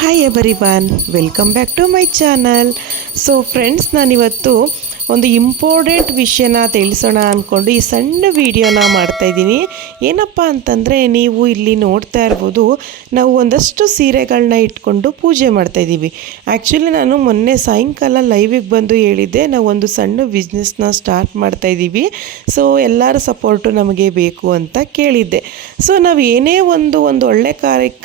Hi everyone, welcome back to my channel. So friends, ನಾನಿವತ್ತು ಒಂದು important ವಿಷಯನ ತಿಳಿಸೋಣ ಅಂದ್ಕೊಂಡು ಈ ಸಣ್ಣ ವಿಡಿಯೋನ ಮಾಡ್ತಾಯಿದ್ದೀನಿ. ಏನಪ್ಪ ಅಂತಂದರೆ, ನೀವು ಇಲ್ಲಿ ನೋಡ್ತಾ ಇರ್ಬೋದು, ನಾವು ಒಂದಷ್ಟು ಸೀರೆಗಳನ್ನ ಇಟ್ಕೊಂಡು ಪೂಜೆ ಮಾಡ್ತಾಯಿದ್ದೀವಿ. ಆ್ಯಕ್ಚುಲಿ ನಾನು ಮೊನ್ನೆ ಸಾಯಂಕಾಲ ಲೈವಿಗೆ ಬಂದು ಹೇಳಿದ್ದೆ, ನಾವು ಒಂದು ಸಣ್ಣ ಬಿಸ್ನೆಸ್ನ ಸ್ಟಾರ್ಟ್ ಮಾಡ್ತಾಯಿದ್ದೀವಿ, ಸೊ ಎಲ್ಲರ ಸಪೋರ್ಟು ನಮಗೆ ಬೇಕು ಅಂತ ಕೇಳಿದ್ದೆ. ಸೊ ನಾವು ಏನೇ ಒಂದು ಒಳ್ಳೆ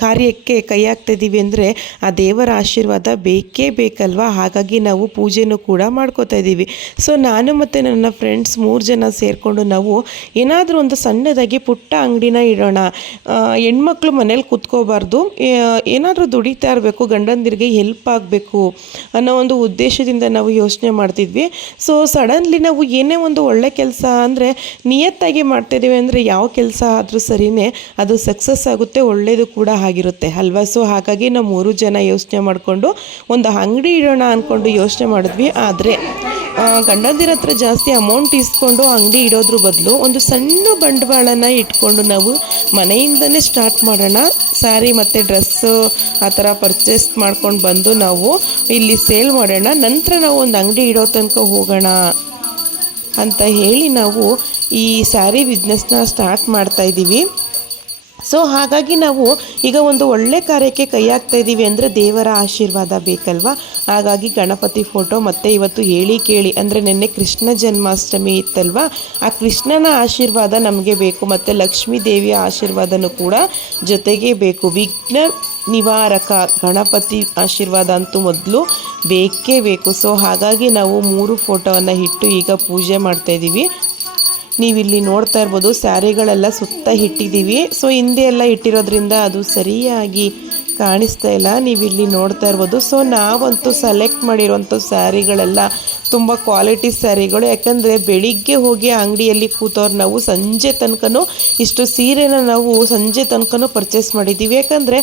ಕಾರ್ಯಕ್ಕೆ ಕೈ ಹಾಕ್ತಾಯಿದ್ದೀವಿ ಅಂದರೆ ಆ ದೇವರ ಆಶೀರ್ವಾದ ಬೇಕೇ ಬೇಕಲ್ವಾ. ಹಾಗಾಗಿ ನಾವು ಪೂಜೆನೂ ಕೂಡ ಮಾಡ್ಕೋತಾ ಇದ್ದೀವಿ. ಸೊ ನಾನು ಮತ್ತು ನನ್ನ ಫ್ರೆಂಡ್ಸ್ 3 ಜನ ಸೇರಿಕೊಂಡು ನಾವು ಏನಾದರೂ ಒಂದು ಸಣ್ಣದಾಗಿ ಪುಟ್ಟ ಅಂಗಡಿನ ಇಡೋಣ. ಹೆಣ್ಮಕ್ಳು ಮನೇಲಿ ಕೂತ್ಕೋಬಾರ್ದು, ಏನಾದರೂ ದುಡಿತಾ ಇರಬೇಕು, ಗಂಡಂದಿರಿಗೆ ಹೆಲ್ಪ್ ಆಗಬೇಕು ಅನ್ನೋ ಒಂದು ಉದ್ದೇಶದಿಂದ ನಾವು ಯೋಚನೆ ಮಾಡ್ತಿದ್ವಿ. ಸೊ ಸಡನ್ಲಿ ನಾವು ಏನೇ ಒಂದು ಒಳ್ಳೆ ಕೆಲಸ ಅಂದರೆ ನಿಯತ್ತಾಗಿ ಮಾಡ್ತಾಯಿದ್ದೀವಿ ಅಂದರೆ ಯಾವ ಕೆಲಸ ಆದರೂ ಸರಿಯೇ ಅದು ಸಕ್ಸಸ್ ಆಗುತ್ತೆ, ಒಳ್ಳೆಯದು ಕೂಡ ಆಗಿರುತ್ತೆ ಅಲ್ವಾ. ಸೊ ಹಾಗಾಗಿ ನಾವು 3 ಜನ ಯೋಚನೆ ಮಾಡಿಕೊಂಡು ಒಂದು ಅಂಗಡಿ ಇಡೋಣ ಅಂದ್ಕೊಂಡು ಯೋಚನೆ ಮಾಡಿದ್ವಿ. ಆದರೆ ಗಂಡಂದಿರ ಹತ್ರ ಜಾಸ್ತಿ ಅಮೌಂಟ್ ಇಸ್ಕೊಂಡು ಅಂಗಡಿ ಇಡೋದ್ರ ಬದಲು ಒಂದು ಸಣ್ಣ ಬಂಡವಾಳನ ಇಟ್ಕೊಂಡು ನಾವು ಮನೆಯಿಂದನೇ ಸ್ಟಾರ್ಟ್ ಮಾಡೋಣ. ಸ್ಯಾರಿ ಮತ್ತು ಡ್ರೆಸ್ಸು ಆ ಥರ ಪರ್ಚೇಸ್ ಮಾಡ್ಕೊಂಡು ಬಂದು ನಾವು ಇಲ್ಲಿ ಸೇಲ್ ಮಾಡೋಣ, ನಂತರ ನಾವು ಒಂದು ಅಂಗಡಿ ಇಡೋ ತನಕ ಹೋಗೋಣ ಅಂತ ಹೇಳಿ ನಾವು ಈ ಸ್ಯಾರಿ ಬಿಸ್ನೆಸ್ನ ಸ್ಟಾರ್ಟ್ ಮಾಡ್ತಾಯಿದ್ದೀವಿ. ಸೊ ಹಾಗಾಗಿ ನಾವು ಈಗ ಒಂದು ಒಳ್ಳೆ ಕಾರ್ಯಕ್ಕೆ ಕೈ ಹಾಕ್ತಾಯಿದ್ದೀವಿ ಅಂದರೆ ದೇವರ ಆಶೀರ್ವಾದ ಬೇಕಲ್ವಾ. ಹಾಗಾಗಿ ಗಣಪತಿ ಫೋಟೋ ಮತ್ತು ಇವತ್ತು ಹೇಳಿ ಕೇಳಿ ಅಂದರೆ ನಿನ್ನೆ ಕೃಷ್ಣ ಜನ್ಮಾಷ್ಟಮಿ ಇತ್ತಲ್ವ, ಆ ಕೃಷ್ಣನ ಆಶೀರ್ವಾದ ನಮಗೆ ಬೇಕು ಮತ್ತು ಲಕ್ಷ್ಮೀ ದೇವಿಯ ಆಶೀರ್ವಾದನೂ ಕೂಡ ಜೊತೆಗೆ ಬೇಕು. ವಿಘ್ನ ನಿವಾರಕ ಗಣಪತಿ ಆಶೀರ್ವಾದ ಅಂತೂ ಮೊದಲು ಬೇಕೇ ಬೇಕು. ಸೊ ಹಾಗಾಗಿ ನಾವು 3 ಫೋಟೋವನ್ನು ಇಟ್ಟು ಈಗ ಪೂಜೆ ಮಾಡ್ತಾಯಿದ್ದೀವಿ. ನೀವಿಲ್ಲಿ ನೋಡ್ತಾ ಇರ್ಬೋದು, ಸ್ಯಾರಿಗಳೆಲ್ಲ ಸುತ್ತ ಇಟ್ಟಿದ್ದೀವಿ. ಸೊ ಹಿಂದೆ ಎಲ್ಲ ಇಟ್ಟಿರೋದ್ರಿಂದ ಅದು ಸರಿಯಾಗಿ ಕಾಣಿಸ್ತಾ ಇಲ್ಲ, ನೀವಿಲ್ಲಿ ನೋಡ್ತಾ ಇರ್ಬೋದು. ಸೊ ನಾವಂತೂ ಸೆಲೆಕ್ಟ್ ಮಾಡಿರೋಂಥ ಸ್ಯಾರಿಗಳೆಲ್ಲ ತುಂಬ ಕ್ವಾಲಿಟಿ ಸ್ಯಾರಿಗಳು. ಯಾಕಂದರೆ ಬೆಳಿಗ್ಗೆ ಹೋಗಿ ಅಂಗಡಿಯಲ್ಲಿ ಕೂತವ್ರು ನಾವು ಸಂಜೆ ತನಕನೂ ಇಷ್ಟು ಸೀರೆನ ನಾವು ಸಂಜೆ ತನಕನೂ ಪರ್ಚೇಸ್ ಮಾಡಿದ್ದೀವಿ. ಯಾಕಂದರೆ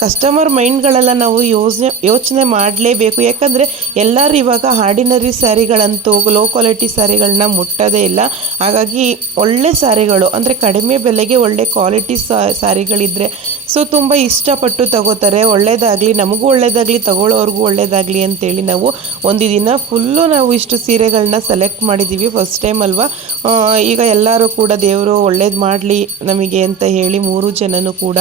ಕಸ್ಟಮರ್ ಮೈಂಡ್ಗಳೆಲ್ಲ ನಾವು ಯೋಚನೆ ಮಾಡಲೇಬೇಕು. ಯಾಕಂದರೆ ಎಲ್ಲರೂ ಇವಾಗ ಆರ್ಡಿನರಿ ಸ್ಯಾರಿಗಳಂತೂ ಲೋ ಕ್ವಾಲಿಟಿ ಸ್ಯಾರಿಗಳನ್ನ ಮುಟ್ಟೋದೇ ಇಲ್ಲ. ಹಾಗಾಗಿ ಒಳ್ಳೆ ಸ್ಯಾರಿಗಳು ಅಂದರೆ ಕಡಿಮೆ ಬೆಲೆಗೆ ಒಳ್ಳೆ ಕ್ವಾಲಿಟಿ ಸ್ಯಾರಿಗಳಿದ್ದರೆ ಸೊ ತುಂಬ ಇಷ್ಟಪಟ್ಟು ತಗೋತಾರೆ. ಒಳ್ಳೆಯದಾಗಲಿ, ನಮಗೂ ಒಳ್ಳೆಯದಾಗಲಿ, ತಗೊಳ್ಳೋರ್ಗೂ ಒಳ್ಳೆಯದಾಗಲಿ ಅಂತೇಳಿ ನಾವು ಒಂದು ದಿನ ಫುಲ್ಲು ನಾವು ಇಷ್ಟು ಸೀರೆಗಳನ್ನ ಸೆಲೆಕ್ಟ್ ಮಾಡಿದ್ದೀವಿ. ಫಸ್ಟ್ ಟೈಮ್ ಅಲ್ವಾ. ಈಗ ಎಲ್ಲರೂ ಕೂಡ ದೇವರು ಒಳ್ಳೇದು ಮಾಡಲಿ ನಮಗೆ ಅಂತ ಹೇಳಿ 3 ಜನನೂ ಕೂಡ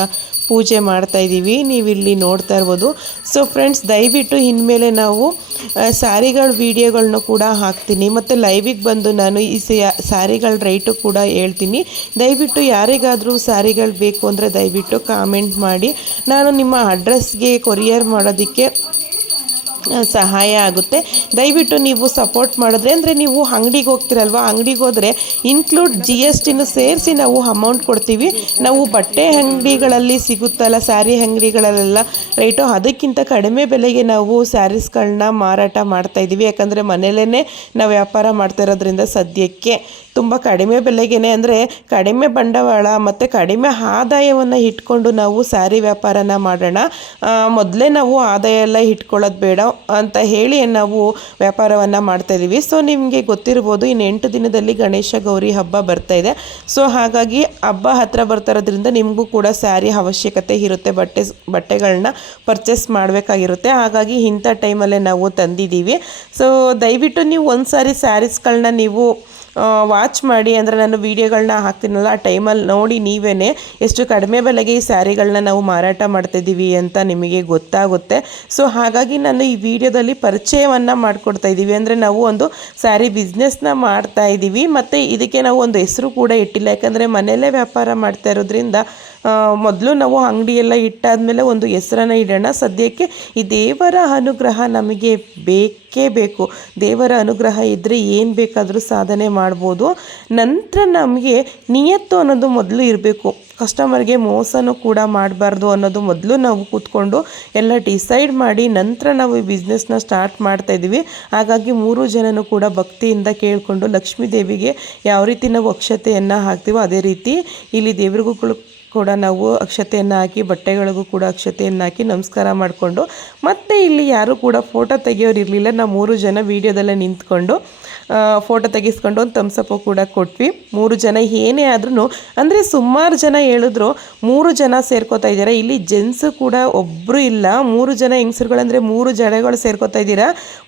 ಪೂಜೆ ಮಾಡ್ತಾಯಿದ್ದೀವಿ. ನೀವಿಲ್ಲಿ ನೋಡ್ತಾ ಇರ್ಬೋದು. ಸೊ ಫ್ರೆಂಡ್ಸ್, ದಯವಿಟ್ಟು ಇನ್ಮೇಲೆ ನಾವು ಸ್ಯಾರಿಗಳ ವೀಡಿಯೋಗಳನ್ನೂ ಕೂಡ ಹಾಕ್ತೀನಿ ಮತ್ತು ಲೈವಿಗೆ ಬಂದು ನಾನು ಈ ಸ್ಯಾರಿಗಳ ರೇಟು ಕೂಡ ಹೇಳ್ತೀನಿ. ದಯವಿಟ್ಟು ಯಾರಿಗಾದರೂ ಸ್ಯಾರಿಗಳು ಬೇಕು ಅಂದರೆ ದಯವಿಟ್ಟು ಕಾಮೆಂಟ್ ಮಾಡಿ, ನಾನು ನಿಮ್ಮ ಅಡ್ರೆಸ್ಗೆ ಕೊರಿಯರ್ ಮಾಡೋದಕ್ಕೆ ಸಹಾಯ ಆಗುತ್ತೆ. ದಯವಿಟ್ಟು ನೀವು ಸಪೋರ್ಟ್ ಮಾಡಿದ್ರೆ ಅಂದರೆ ನೀವು ಅಂಗಡಿಗೆ ಹೋಗ್ತಿರಲ್ವ, ಅಂಗಡಿಗೆ ಹೋದರೆ ಇನ್ಕ್ಲೂಡ್ GSTನೂ ಸೇರಿಸಿ ನಾವು ಅಮೌಂಟ್ ಕೊಡ್ತೀವಿ. ನಾವು ಬಟ್ಟೆ ಅಂಗಡಿಗಳಲ್ಲಿ ಸಿಗುತ್ತಲ್ಲ, ಸ್ಯಾರಿ ಅಂಗಡಿಗಳಲ್ಲೆಲ್ಲ ರೇಟು ಅದಕ್ಕಿಂತ ಕಡಿಮೆ ಬೆಲೆಗೆ ನಾವು ಸ್ಯಾರೀಸ್ಗಳನ್ನ ಮಾರಾಟ ಮಾಡ್ತಾಯಿದ್ದೀವಿ. ಯಾಕಂದರೆ ಮನೆಯಲ್ಲೇ ನಾವು ವ್ಯಾಪಾರ ಮಾಡ್ತಾ ಇರೋದ್ರಿಂದ ಸದ್ಯಕ್ಕೆ ತುಂಬ ಕಡಿಮೆ ಬೆಲೆಗೇ ಅಂದರೆ ಕಡಿಮೆ ಬಂಡವಾಳ ಮತ್ತು ಕಡಿಮೆ ಆದಾಯವನ್ನು ಇಟ್ಕೊಂಡು ನಾವು ಸ್ಯಾರಿ ವ್ಯಾಪಾರನ ಮಾಡೋಣ. ಮೊದಲೇ ನಾವು ಆದಾಯ ಎಲ್ಲ ಇಟ್ಕೊಳ್ಳೋದು ಬೇಡ ಅಂತ ಹೇಳಿ ನಾವು ವ್ಯಾಪಾರವನ್ನು ಮಾಡ್ತಾಯಿದ್ದೀವಿ. ಸೊ ನಿಮಗೆ ಗೊತ್ತಿರ್ಬೋದು, ಇನ್ನು 8 ದಿನದಲ್ಲಿ ಗಣೇಶ ಗೌರಿ ಹಬ್ಬ ಬರ್ತಾಯಿದೆ. ಸೊ ಹಾಗಾಗಿ ಹಬ್ಬ ಹತ್ತಿರ ಬರ್ತಾ ಇರೋದ್ರಿಂದ ನಿಮಗೂ ಕೂಡ ಸ್ಯಾರಿ ಅವಶ್ಯಕತೆ ಇರುತ್ತೆ, ಬಟ್ಟೆಗಳನ್ನ ಪರ್ಚೇಸ್ ಮಾಡಬೇಕಾಗಿರುತ್ತೆ. ಹಾಗಾಗಿ ಇಂಥ ಟೈಮಲ್ಲೇ ನಾವು ತಂದಿದ್ದೀವಿ. ಸೊ ದಯವಿಟ್ಟು ನೀವು ಒಂದು ಸಾರಿ ಸ್ಯಾರೀಸ್ಗಳನ್ನ ನೀವು ವಾಚ್ ಮಾಡಿ, ಅಂದರೆ ನಾನು ವೀಡಿಯೋಗಳನ್ನ ಹಾಕ್ತೀನಲ್ಲ ಆ ಟೈಮಲ್ಲಿ ನೋಡಿ ನೀವೇ ಎಷ್ಟು ಕಡಿಮೆ ಬೆಲೆಗೆ ಈ ಸ್ಯಾರಿಗಳನ್ನ ನಾವು ಮಾರಾಟ ಮಾಡ್ತಾಯಿದ್ದೀವಿ ಅಂತ ನಿಮಗೆ ಗೊತ್ತಾಗುತ್ತೆ. ಸೊ ಹಾಗಾಗಿ ನಾನು ಈ ವಿಡಿಯೋದಲ್ಲಿ ಪರಿಚಯವನ್ನು ಮಾಡಿಕೊಡ್ತಾ ಇದ್ದೀವಿ. ಅಂದರೆ ನಾವು ಒಂದು ಸ್ಯಾರಿ ಬಿಸ್ನೆಸ್ನ ಮಾಡ್ತಾಯಿದ್ದೀವಿ ಮತ್ತು ಇದಕ್ಕೆ ನಾವು ಒಂದು ಹೆಸರು ಕೂಡ ಇಟ್ಟಿಲ್ಲ. ಯಾಕಂದರೆ ಮನೆಯಲ್ಲೇ ವ್ಯಾಪಾರ ಮಾಡ್ತಾ ಇರೋದ್ರಿಂದ ಮೊದಲು ನಾವು ಅಂಗಡಿಯೆಲ್ಲ ಇಟ್ಟಾದಮೇಲೆ ಒಂದು ಹೆಸರನ್ನು ಇಡೋಣ. ಸದ್ಯಕ್ಕೆ ಈ ದೇವರ ಅನುಗ್ರಹ ನಮಗೆ ಬೇಕೇ ಬೇಕು. ದೇವರ ಅನುಗ್ರಹ ಇದ್ದರೆ ಏನು ಬೇಕಾದರೂ ಸಾಧನೆ ಮಾಡ್ಬೋದು. ನಂತರ ನಮಗೆ ನಿಯತ್ತು ಅನ್ನೋದು ಮೊದಲು ಇರಬೇಕು. ಕಸ್ಟಮರ್ಗೆ ಮೋಸನೂ ಕೂಡ ಮಾಡಬಾರ್ದು ಅನ್ನೋದು ಮೊದಲು ನಾವು ಕೂತ್ಕೊಂಡು ಎಲ್ಲ ಡಿಸೈಡ್ ಮಾಡಿ ನಂತರ ನಾವು ಈ ಬಿಸ್ನೆಸ್ನ ಸ್ಟಾರ್ಟ್ ಮಾಡ್ತಾಯಿದ್ದೀವಿ. ಹಾಗಾಗಿ 3 ಜನನೂ ಕೂಡ ಭಕ್ತಿಯಿಂದ ಕೇಳಿಕೊಂಡು ಲಕ್ಷ್ಮೀ ದೇವಿಗೆ ಯಾವ ರೀತಿ ನಾವು ಅಕ್ಷತೆಯನ್ನು ಹಾಕ್ತೀವೋ ಅದೇ ರೀತಿ ಇಲ್ಲಿ ದೇವರಿಗೂ ಕೂಡ ನಾವು ಅಕ್ಷತೆಯನ್ನು ಹಾಕಿ, ಬಟ್ಟೆಗಳಿಗೂ ಕೂಡ ಅಕ್ಷತೆಯನ್ನು ಹಾಕಿ ನಮಸ್ಕಾರ ಮಾಡಿಕೊಂಡು, ಮತ್ತು ಇಲ್ಲಿ ಯಾರೂ ಕೂಡ ಫೋಟೋ ತೆಗಿಯೋರು ಇರಲಿಲ್ಲ. ನಾವು 3 ಜನ ವೀಡಿಯೋದಲ್ಲೇ ನಿಂತ್ಕೊಂಡು ಫೋಟೋ ತೆಗೆಸ್ಕೊಂಡು ಒಂದು ಥಮ್ಸಪ್ಪು ಕೂಡ ಕೊಟ್ವಿ. 3 ಜನ ಏನೇ ಆದ್ರೂ ಅಂದರೆ ಸುಮಾರು ಜನ ಹೇಳಿದ್ರು 3 ಜನ ಸೇರ್ಕೋತಾ ಇದ್ದಾರೆ. ಇಲ್ಲಿ ಜೆಂಟ್ಸ್ ಕೂಡ ಒಬ್ಬರು ಇಲ್ಲ, 3 ಜನ ಹೆಂಗಸರುಗಳಂದರೆ 3 ಜಡೆಗಳು ಸೇರ್ಕೋತಾ ಇದ್ದೀರಾ.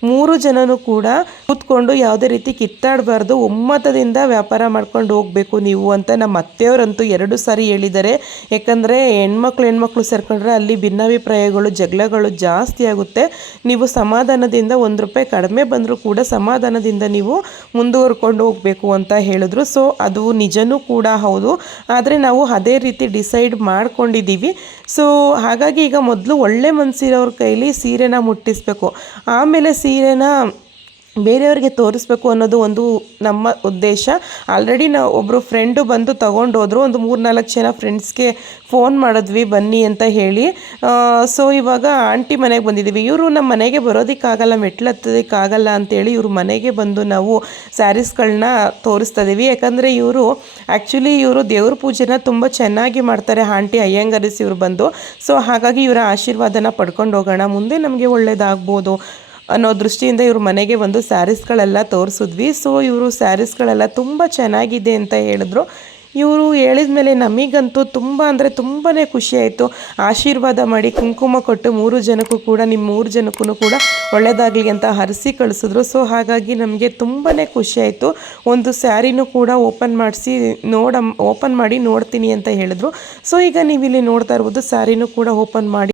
3 ಜನನೂ ಕೂಡ ಕೂತ್ಕೊಂಡು ಯಾವುದೇ ರೀತಿ ಕಿತ್ತಾಡಬಾರ್ದು, ಒಮ್ಮತದಿಂದ ವ್ಯಾಪಾರ ಮಾಡ್ಕೊಂಡು ಹೋಗಬೇಕು ನೀವು ಅಂತ ನಮ್ಮ ಅತ್ತೆಯವರಂತೂ 2 ಸಾರಿ ಹೇಳಿದ್ದಾರೆ. ಯಾಕಂದರೆ ಹೆಣ್ಮಕ್ಳು ಸೇರ್ಕೊಂಡ್ರೆ ಅಲ್ಲಿ ಭಿನ್ನಾಭಿಪ್ರಾಯಗಳು ಜಗಳಗಳು ಜಾಸ್ತಿ ಆಗುತ್ತೆ. ನೀವು ಸಮಾಧಾನದಿಂದ ₹1 ಕಡಿಮೆ ಬಂದರೂ ಕೂಡ ಸಮಾಧಾನದಿಂದ ನೀವು ಮುಂದುವರ್ಕೊಂಡು ಹೋಗಬೇಕು ಅಂತ ಹೇಳಿದ್ರು. ಸೊ ಅದು ನಿಜನೂ ಕೂಡ ಹೌದು. ಆದರೆ ನಾವು ಅದೇ ರೀತಿ ಡಿಸೈಡ್ ಮಾಡ್ಕೊಂಡಿದ್ದೀವಿ. ಸೊ ಹಾಗಾಗಿ ಈಗ ಮೊದಲು ಒಳ್ಳೆ ಮನಸ್ಸಿರೋರ ಕೈಲಿ ಸೀರೆನ ಮುಟ್ಟಿಸ್ಬೇಕು, ಆಮೇಲೆ ಸೀರೆನ ಬೇರೆಯವ್ರಿಗೆ ತೋರಿಸ್ಬೇಕು ಅನ್ನೋದು ಒಂದು ನಮ್ಮ ಉದ್ದೇಶ. ಆಲ್ರೆಡಿ ನಾವು ಒಬ್ಬರು ಫ್ರೆಂಡು ಬಂದು ತೊಗೊಂಡೋದ್ರು. ಒಂದು 3-4 ಜನ ಫ್ರೆಂಡ್ಸ್ಗೆ ಫೋನ್ ಮಾಡಿದ್ವಿ ಬನ್ನಿ ಅಂತ ಹೇಳಿ. ಸೊ ಇವಾಗ ಆಂಟಿ ಮನೆಗೆ ಬಂದಿದ್ದೀವಿ. ಇವರು ನಮ್ಮ ಮನೆಗೆ ಬರೋದಕ್ಕಾಗಲ್ಲ, ಮೆಟ್ಲು ಹತ್ತೋದಕ್ಕಾಗಲ್ಲ ಅಂತೇಳಿ ಇವ್ರ ಮನೆಗೆ ಬಂದು ನಾವು ಸ್ಯಾರೀಸ್ಗಳನ್ನ ತೋರಿಸ್ತಾ ಇದ್ದೀವಿ. ಯಾಕಂದರೆ ಇವರು ಆ್ಯಕ್ಚುಲಿ ದೇವ್ರ ಪೂಜೆನ ತುಂಬ ಚೆನ್ನಾಗಿ ಮಾಡ್ತಾರೆ ಆಂಟಿ ಅಯ್ಯಂಗಾರಿಸ್ ಇವರು ಬಂದು. ಸೊ ಹಾಗಾಗಿ ಇವರ ಆಶೀರ್ವಾದನ ಪಡ್ಕೊಂಡು ಹೋಗೋಣ, ಮುಂದೆ ನಮಗೆ ಒಳ್ಳೆಯದಾಗ್ಬೋದು ಅನ್ನೋ ದೃಷ್ಟಿಯಿಂದ ಇವ್ರ ಮನೆಗೆ ಬಂದು ಸ್ಯಾರೀಸ್ಗಳೆಲ್ಲ ತೋರಿಸಿದ್ವಿ. ಸೊ ಇವರು ಸ್ಯಾರೀಸ್ಗಳೆಲ್ಲ ತುಂಬ ಚೆನ್ನಾಗಿದೆ ಅಂತ ಹೇಳಿದ್ರು. ಇವರು ಹೇಳಿದ ಮೇಲೆ ನಮಗಂತೂ ತುಂಬ ಅಂದರೆ ತುಂಬಾ ಖುಷಿಯಾಯಿತು. ಆಶೀರ್ವಾದ ಮಾಡಿ ಕುಂಕುಮ ಕೊಟ್ಟು 3 ಜನಕ್ಕೂ ಕೂಡ ನಿಮ್ಮ 3 ಜನಕ್ಕೂ ಕೂಡ ಒಳ್ಳೆಯದಾಗಲಿ ಅಂತ ಹರಿಸಿ ಕಳಿಸಿದ್ರು. ಸೊ ಹಾಗಾಗಿ ನಮಗೆ ತುಂಬಾ ಖುಷಿಯಾಯಿತು. ಒಂದು ಸ್ಯಾರಿನೂ ಕೂಡ ಓಪನ್ ಮಾಡಿ ನೋಡ್ತೀನಿ ಅಂತ ಹೇಳಿದ್ರು. ಸೊ ಈಗ ನೀವು ಇಲ್ಲಿ ನೋಡ್ತಾ ಇರ್ಬೋದು, ಸ್ಯಾರಿನೂ ಕೂಡ ಓಪನ್ ಮಾಡಿ